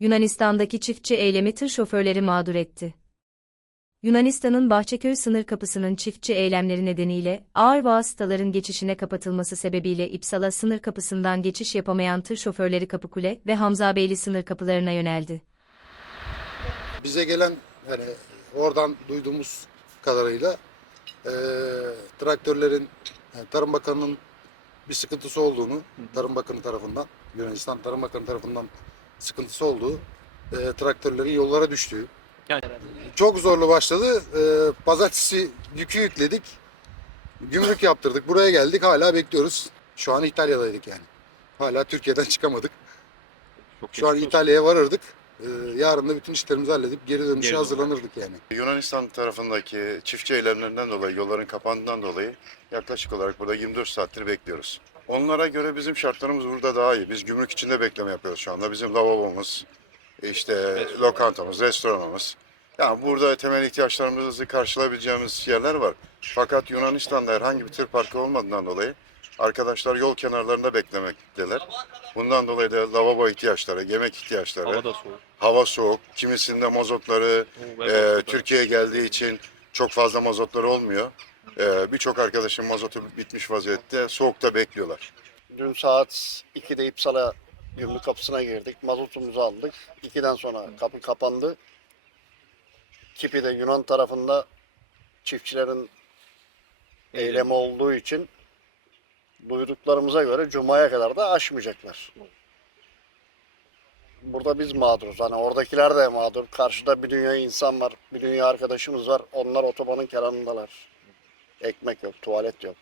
Yunanistan'daki çiftçi eylemi tır şoförleri mağdur etti. Yunanistan'ın Bahçeköy sınır kapısının çiftçi eylemleri nedeniyle ağır vasıtaların geçişine kapatılması sebebiyle İpsala sınır kapısından geçiş yapamayan tır şoförleri Kapıkule ve Hamzabeyli sınır kapılarına yöneldi. bize gelen yani oradan duyduğumuz kadarıyla eee, traktörlerin yani Tarım Bakanı'nın bir sıkıntısı olduğunu, Tarım Bakanı tarafından, Yunanistan Tarım Bakanı tarafından sıkıntısı olduğu, eee, traktörlerin yollara düştüğü. Yani Çok zorlu başladı. Eee pazartesi yükü yükledik. Gümrük yaptırdık. Buraya geldik. Hala bekliyoruz. Şu an İtalya'daydık yani. Hala Türkiye'den çıkamadık. çok Şu an. İtalya'ya varırdık. Ee, yarın da bütün işlerimizi halledip geri dönüşe Geri hazırlanırdık yani. Yunanistan tarafındaki çiftçi eylemlerinden dolayı, yolların kapandığından dolayı yaklaşık olarak burada 24 saattir bekliyoruz. Onlara göre bizim şartlarımız burada daha iyi. Biz gümrük içinde bekleme yapıyoruz şu anda. Bizim lavabomuz, işte lokantamız, restoranımız. Yani burada temel ihtiyaçlarımızı karşılayabileceğimiz yerler var. Fakat Yunanistan'da herhangi bir tır parkı olmadığından dolayı arkadaşlar yol kenarlarında beklemekteler. Bundan dolayı da lavabo ihtiyaçları, yemek ihtiyaçları, Hava soğuk. hava soğuk, kimisinde mazotları, soğuk. Türkiye'ye geldiği için çok fazla mazotları olmuyor. Ee, Birçok arkadaşım mazotu bitmiş vaziyette soğukta bekliyorlar. Dün saat 2'de İpsala gümrük kapısına girdik. Mazotumuzu aldık. 2'den sonra kapı kapandı. Kipi'de Yunan tarafında çiftçilerin eylemi olduğu için duyduklarımıza göre Cuma'ya kadar da aşmayacaklar. Burada biz mağduruz. Hani oradakiler de mağdur. Karşıda bir dünya insan var. Bir dünya arkadaşımız var. Onlar otobanın kenarındalar. Ekmek yok, tuvalet yok.